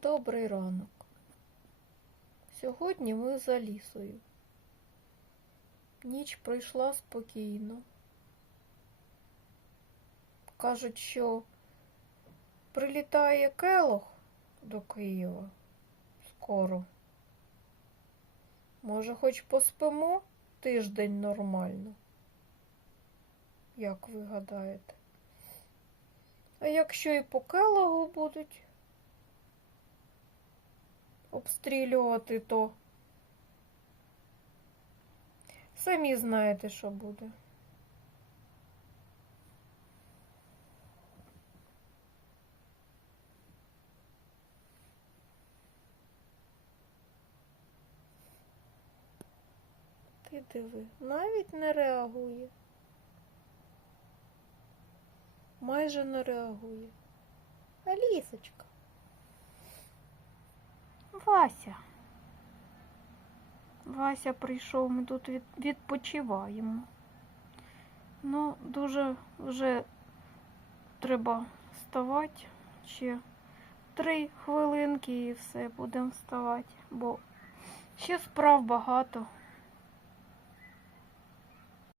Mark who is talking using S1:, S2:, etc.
S1: Добрий ранок. Сьогодні ми за лісою. Ніч пройшла спокійно. Кажуть, що прилітає келох до Києва скоро. Може, хоч поспимо тиждень нормально? Як ви гадаєте? А якщо і по келогу будуть обстрілювати, то самі знаєте, що буде. Ти диви, навіть не реагує. Майже не реагує. Алісочка. Вася. Вася прийшов, ми тут від, відпочиваємо. Ну, дуже вже треба вставати. Ще три хвилинки і все, будемо вставати, бо ще справ багато.